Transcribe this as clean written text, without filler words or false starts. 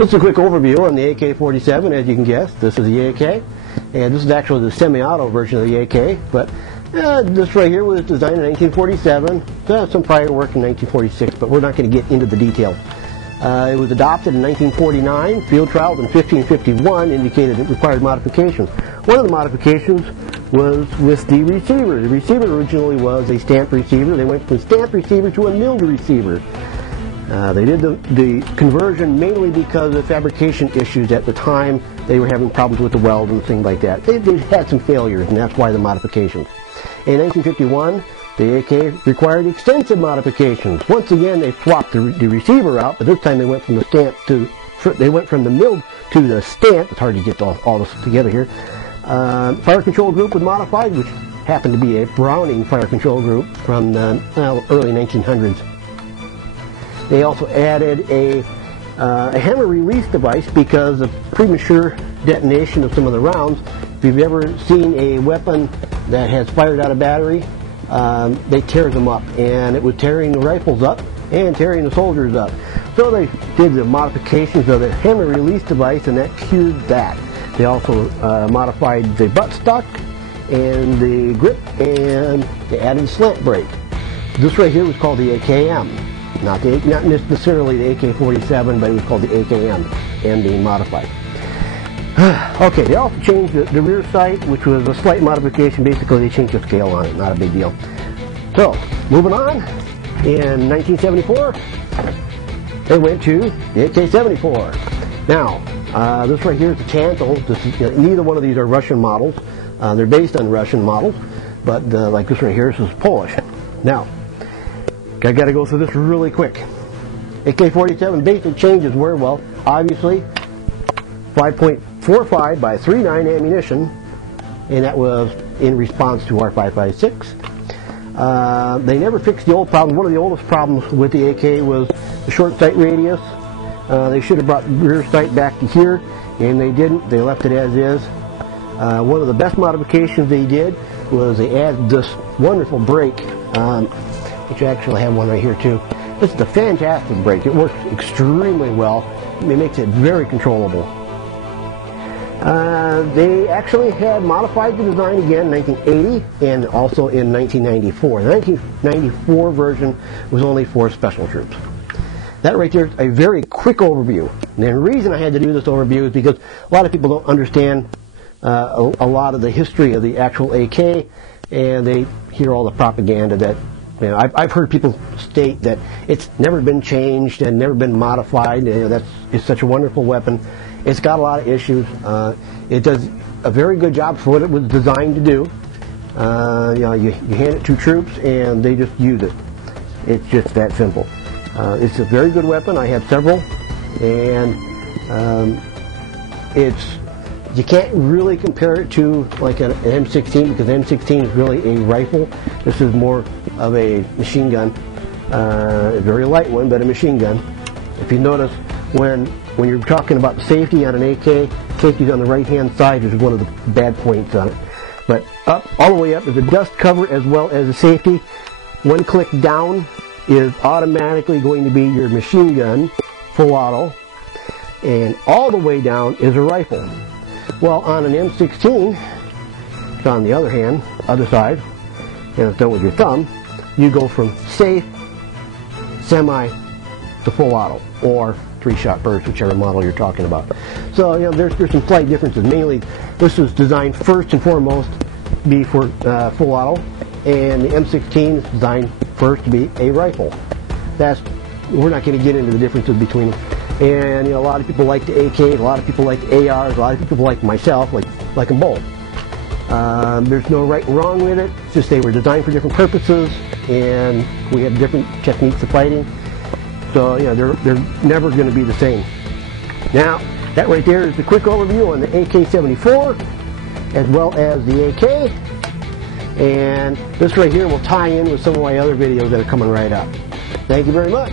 Just a quick overview on the AK-47. As you can guess, this is the AK, and this is actually the semi-auto version of the AK, but this right here was designed in 1947, some prior work in 1946, but we're not going to get into the details. It was adopted in 1949. Field trials in 1551 indicated it required modifications. One of the modifications was with the receiver. The receiver originally was a stamped receiver. They went from a stamped receiver to a milled receiver. They did the conversion mainly because of fabrication issues at the time. They were having problems with the weld and things like that. They had some failures, and that's why the modifications. In 1951, the AK required extensive modifications. Once again, they swapped the receiver out, but this time they went from the stamp from the milled to the stamp. It's hard to get all this together here. Fire control group was modified, which happened to be a Browning fire control group from the early 1900s. They also added a hammer release device because of premature detonation of some of the rounds. If you've ever seen a weapon that has fired out of battery, they tear them up, and it was tearing the rifles up and tearing the soldiers up. So they did the modifications of the hammer release device, and that cured that. They also modified the buttstock and the grip, and they added a slant brake. This right here was called the AKM. Not necessarily the AK-47, but it was called the AKM and being modified. Okay, they also changed the rear sight, which was a slight modification. Basically, they changed the scale on it, not a big deal. So, moving on, in 1974, they went to the AK-74. Now, this right here is the Tantal. Neither one of these are Russian models. They're based on Russian models, but like this right here, this is Polish. Now, I got to go through this really quick. AK-47 basic changes were, well, obviously 5.45 by 3.9 ammunition, and that was in response to our 5.56. They never fixed the old problem. One of the oldest problems with the AK was the short sight radius. They should have brought the rear sight back to here, and they didn't. They left it as is. One of the best modifications they did was they added this wonderful brake, which I actually have one right here too. This is a fantastic brake. It works extremely well. It makes it very controllable. They actually had modified the design again in 1980 and also in 1994. The 1994 version was only for special troops. That right there is a very quick overview. And the reason I had to do this overview is because a lot of people don't understand a lot of the history of the actual AK, and they hear all the propaganda that, you know, I've heard people state that it's never been changed and never been modified. You know, it's such a wonderful weapon. It's got a lot of issues. It does a very good job for what it was designed to do. You know, you hand it to troops and they just use it. It's just that simple. It's a very good weapon. I have several, and you can't really compare it to like an M16, because M16 is really a rifle. This is more of a machine gun, a very light one, but a machine gun. If you notice, when you're talking about the safety on an AK, safety is on the right-hand side, which is one of the bad points on it. But up, all the way up, is a dust cover as well as a safety. One click down is automatically going to be your machine gun, full auto, and all the way down is a rifle. Well, on an M16, it's on the other side, and it's done with your thumb, you go from safe, semi, to full auto, or 3-shot burst, whichever model you're talking about. So, you know, there's some slight differences. Mainly, this was designed first and foremost to be for full auto, and the M16 is designed first to be a rifle. We're not going to get into the differences between them. And, you know, a lot of people like the AK, a lot of people like the ARs, a lot of people like myself, like them both. There's no right and wrong with it. It's just they were designed for different purposes, and we have different techniques of fighting. So, you know, they're never going to be the same. Now, that right there is the quick overview on the AK-74 as well as the AK. And this right here will tie in with some of my other videos that are coming right up. Thank you very much.